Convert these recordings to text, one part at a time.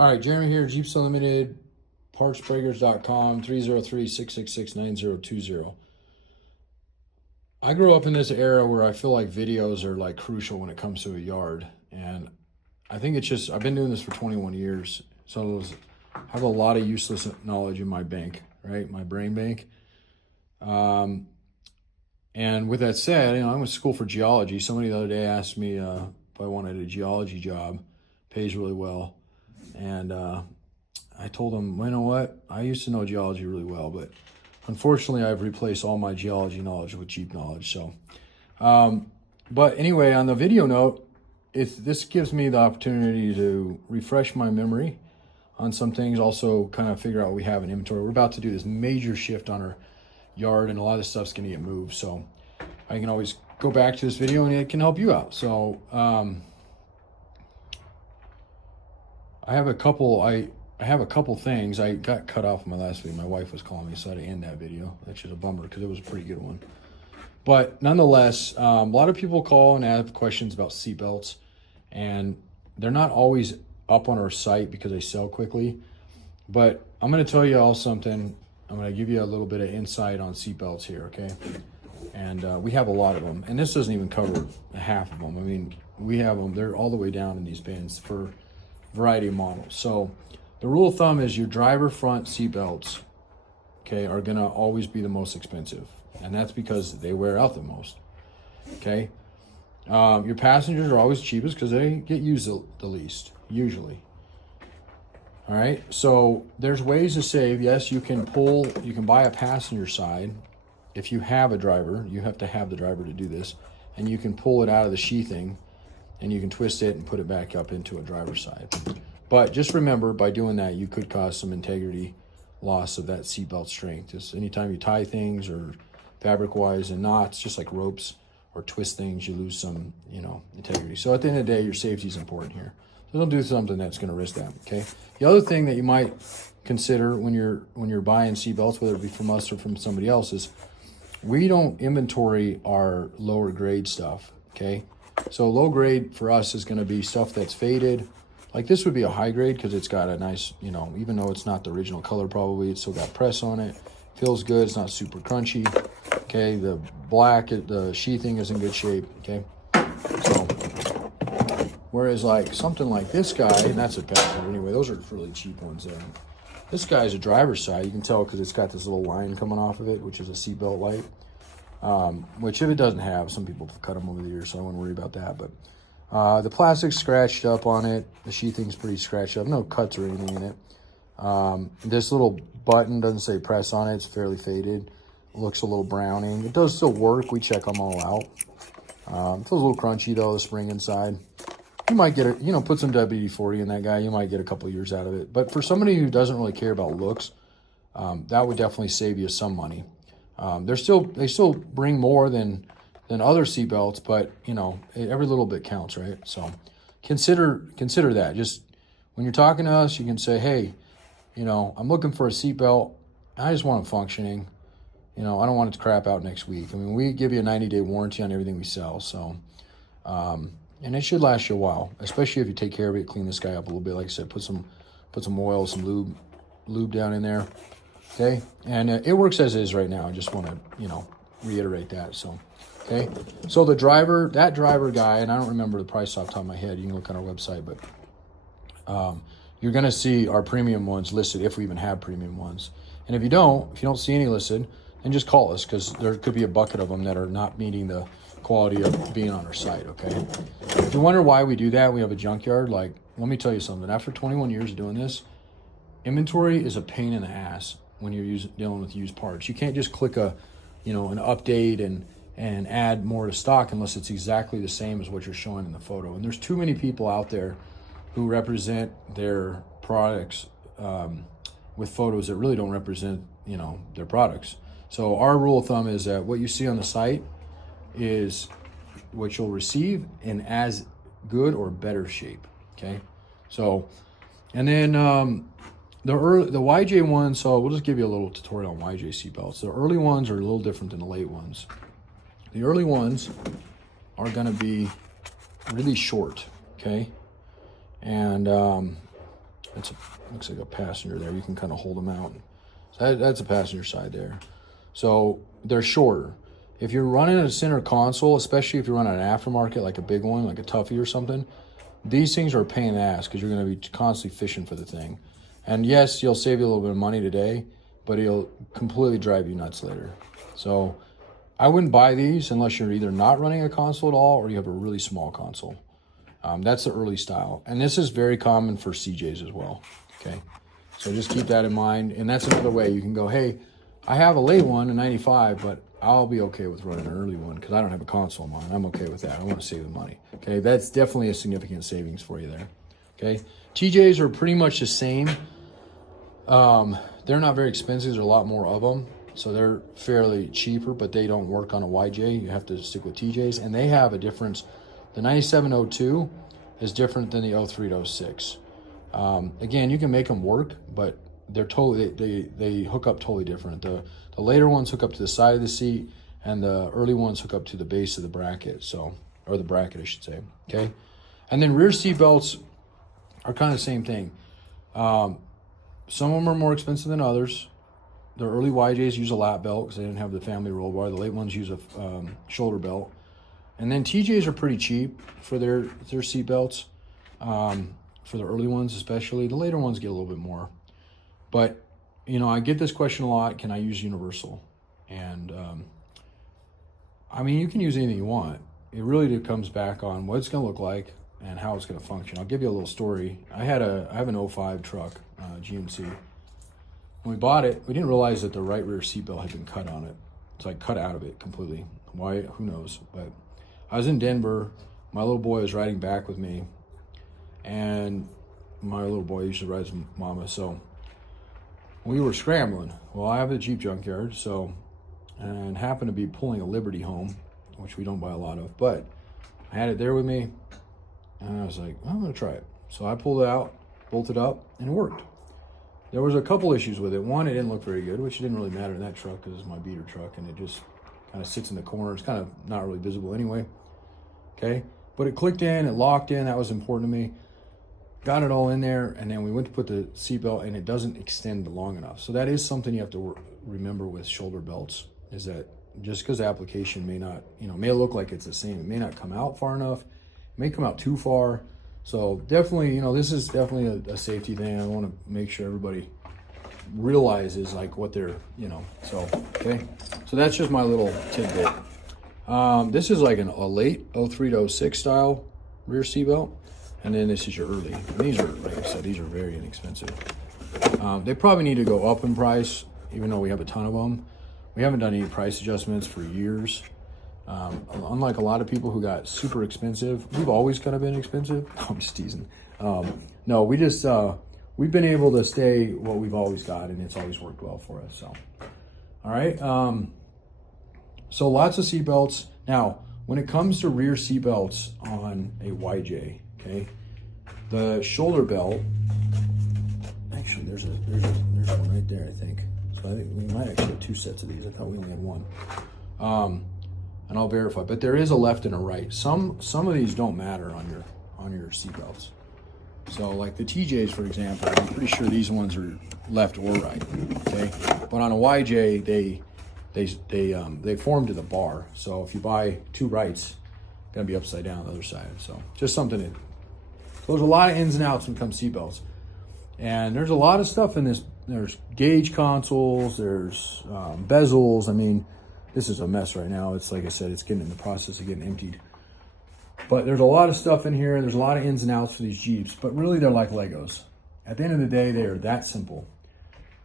All right, Jeremy here, Jeeps Unlimited, partsbreakers.com, 303-666-9020. I grew up in this era where I feel like videos are like crucial when it comes to a yard. And I think it's just, I've been doing this for 21 years. So I have a lot of useless knowledge in my bank, right? My brain bank. And with that said, I went to school for geology. Somebody the other day asked me if I wanted a geology job. Pays really well. And I told him, well, you know what? I used to know geology really well, but unfortunately, I've replaced all my geology knowledge with Jeep knowledge. So, but anyway, on the video note, this gives me the opportunity to refresh my memory on some things, also kind of figure out what we have in inventory. We're about to do this major shift on our yard, and a lot of this stuff's going to get moved. So I can always go back to this video and it can help you out. So I have a couple things. I got cut off in my last video. My wife was calling me, so I had to end that video. That's just a bummer because it was a pretty good one. But nonetheless, a lot of people call and have questions about seatbelts, and they're not always up on our site because they sell quickly. But I'm going to tell you all something. I'm going to give you a little bit of insight on seatbelts here, okay? And we have a lot of them, and this doesn't even cover half of them. I mean, we have them. They're all the way down in these bins for a variety of models. So the rule of thumb is your driver front seatbelts, okay, are going to always be the most expensive. And that's because they wear out the most, okay? Your passengers are always cheapest because they get used the least, usually. All right, so there's ways to save. Yes, you can buy a passenger side. If you have a driver, you have to have the driver to do this. And you can pull it out of the sheathing and you can twist it and put it back up into a driver's side. But just remember, by doing that, you could cause some integrity loss of that seatbelt strength. Just anytime you tie things or fabric-wise and knots, just like ropes, or twist things, you lose some, integrity. So at the end of the day, your safety is important here. So don't do something that's going to risk that, okay? The other thing that you might consider when you're buying seatbelts, whether it be from us or from somebody else, is we don't inventory our lower grade stuff, okay? So low grade for us is going to be stuff that's faded. Like this would be a high grade because it's got a nice, even though it's not the original color probably, it's still got press on it. Feels good, it's not super crunchy. Okay, the sheathing is in good shape, okay? So, whereas like something like this guy, and that's a passenger anyway, those are really cheap ones there. This guy's a driver's side, you can tell because it's got this little line coming off of it, which is a seatbelt light. Which if it doesn't have, some people have cut them over the years, so I wouldn't worry about that. But the plastic's scratched up on it. The sheathing's pretty scratched up. No cuts or anything in it. This little button doesn't say press on it. It's fairly faded. It looks a little browning. It does still work. We check them all out. It feels a little crunchy though, the spring inside. You might get it, put some WD-40 in that guy. You might get a couple of years out of it. But for somebody who doesn't really care about looks, that would definitely save you some money. They still bring more than other seatbelts, but every little bit counts, right? So consider that. Just when you're talking to us, you can say, hey, I'm looking for a seatbelt. I just want it functioning. I don't want it to crap out next week. I mean, we give you a 90-day warranty on everything we sell. So, and it should last you a while, especially if you take care of it, clean this guy up a little bit. Like I said, put some oil, some lube down in there. Okay. And it works as is right now. I just want to, reiterate that. So, okay. So that driver guy, and I don't remember the price off the top of my head. You can look on our website, but, you're going to see our premium ones listed if we even have premium ones. And if you don't see any listed, then just call us because there could be a bucket of them that are not meeting the quality of being on our site, okay? If you wonder why we do that, we have a junkyard. Like, let me tell you something. After 21 years of doing this, inventory is a pain in the ass when you're dealing with used parts. You can't just click an update and add more to stock unless it's exactly the same as what you're showing in the photo. And there's too many people out there who represent their products with photos that really don't represent, their products. So our rule of thumb is that what you see on the site is what you'll receive in as good or better shape, okay? So, and then the YJ ones, so we'll just give you a little tutorial on YJ seatbelts. The early ones are a little different than the late ones. The early ones are gonna be really short, okay? And Looks like a passenger there. You can kind of hold them out. So that's a passenger side there. So they're shorter. If you're running a center console, especially if you're running an aftermarket, like a big one, like a Tuffy or something, these things are a pain in the ass because you're going to be constantly fishing for the thing. And yes, you'll save you a little bit of money today, but it'll completely drive you nuts later. So I wouldn't buy these unless you're either not running a console at all or you have a really small console. That's the early style. And this is very common for CJs as well, okay? So just keep that in mind. And that's another way you can go, hey, I have a late one, a 95, but I'll be okay with running an early one because I don't have a console on mine. I'm okay with that. I want to save the money, okay? That's definitely a significant savings for you there, okay? TJs are pretty much the same. They're not very expensive. There's a lot more of them. So they're fairly cheaper, but they don't work on a YJ. You have to stick with TJs. And they have a difference. The 9702 is different than the 03 to 06. Again, you can make them work, but they're totally, they hook up totally different. The later ones hook up to the side of the seat, and the early ones hook up to the base of the bracket. So, or the bracket, I should say. Okay. And then rear seat belts are kind of the same thing. Some of them are more expensive than others. The early YJs use a lap belt because they didn't have the family roll bar. The late ones use a shoulder belt. And then TJs are pretty cheap for their seat belts, for the early ones especially. The later ones get a little bit more. But, you know, I get this question a lot, can I use universal? And, I mean, you can use anything you want. It really comes back on what it's going to look like and how it's going to function. I'll give you a little story. I have an 05 truck, GMC. When we bought it, we didn't realize that the right rear seatbelt had been cut on it. It's like cut out of it completely. Why? Who knows? But I was in Denver. My little boy was riding back with me, and my little boy usually rides with Mama. So we were scrambling. Well, I have a Jeep junkyard, and happened to be pulling a Liberty home, which we don't buy a lot of. But I had it there with me, and I was like, I'm gonna try it. So I pulled it out, bolted up, and it worked. There was a couple issues with it. One, it didn't look very good, which didn't really matter in that truck because it's my beater truck and it just kind of sits in the corner. It's kind of not really visible anyway. Okay, but it clicked in, it locked in. That was important to me. Got it all in there, and then we went to put the seatbelt, and it doesn't extend long enough. So that is something you have to remember with shoulder belts, is that just because the application may not, may look like it's the same, it may not come out far enough. It may come out too far. So definitely, this is definitely a safety thing. I want to make sure everybody realizes like what they're, so, okay. So that's just my little tidbit. This is like a late 03 to 06 style rear seatbelt. And then this is your early. And these are, like I said, these are very inexpensive. They probably need to go up in price, even though we have a ton of them. We haven't done any price adjustments for years. Unlike a lot of people who got super expensive, we've always kind of been expensive. I'm just teasing. No, we've been able to stay what we've always got, and it's always worked well for us. So, all right. So lots of seat belts. Now, when it comes to rear seat belts on a YJ, okay, the shoulder belt. Actually, there's one right there, I think. So I think we might actually have two sets of these. I thought we only had one. And I'll verify, but there is a left and a right. Some of these don't matter on your seatbelts. So like the TJs, for example, I'm pretty sure these ones are left or right. Okay, but on a YJ, they form to the bar. So if you buy two rights, it's gonna be upside down the other side. So just something to. So there's a lot of ins and outs when it comes to seatbelts, and there's a lot of stuff in this. There's gauge consoles, there's bezels. I mean, this is a mess right now. It's like I said, it's getting in the process of getting emptied. But there's a lot of stuff in here. There's a lot of ins and outs for these Jeeps, but really they're like Legos. At the end of the day, they are that simple.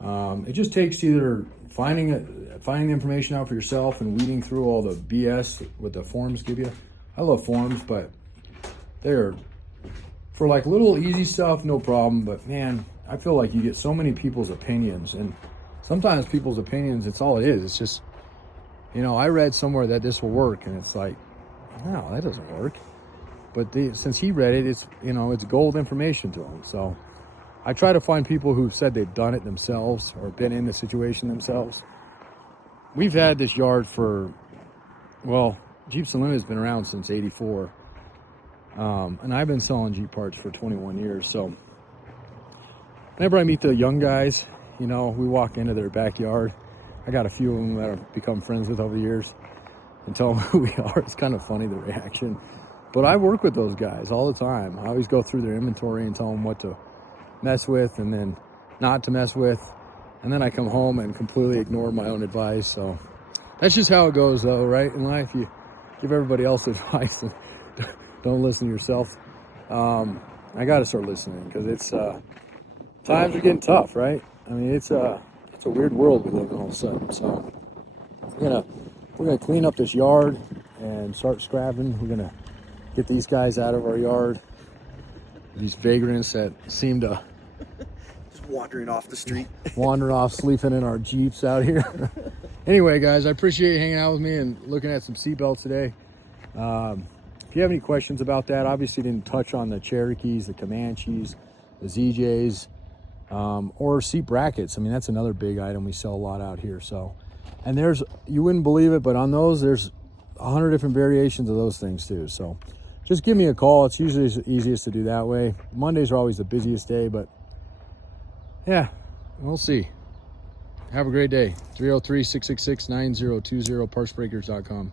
It just takes either finding the information out for yourself and weeding through all the BS what the forums give you. I love forums, but they're for like little easy stuff, no problem. But man, I feel like you get so many people's opinions, and sometimes people's opinions, it's all it is. It's just, I read somewhere that this will work, and it's like, no, that doesn't work. But since he read it, it's it's gold information to him. So I try to find people who've said they've done it themselves or been in the situation themselves. We've had this yard for, Jeeps Unlimited has been around since '84, and I've been selling Jeep parts for 21 years. So whenever I meet the young guys, you know, we walk into their backyard. I got a few of them that I've become friends with over the years, and tell them who we are. It's kind of funny, the reaction. But I work with those guys all the time. I always go through their inventory and tell them what to mess with and then not to mess with. And then I come home and completely ignore my own advice. So that's just how it goes, though, right? In life, you give everybody else advice and don't listen to yourself. I got to start listening, because it's times are getting tough, right? I mean, it's a weird world we live in all of a sudden. So we're gonna clean up this yard and start scrapping. We're gonna get these guys out of our yard. These vagrants that seem to just wandering off the street, wandering off, sleeping in our Jeeps out here. Anyway, guys, I appreciate you hanging out with me and looking at some seatbelts today. If you have any questions about that, obviously didn't touch on the Cherokees, the Comanches, the ZJs, or seat brackets. I mean, that's another big item we sell a lot out here. So, and you wouldn't believe it, but on those, there's 100 different variations of those things too. So just give me a call. It's usually easiest to do that way. Mondays are always the busiest day, but yeah, we'll see. Have a great day. 303-666-9020, partsbreakers.com.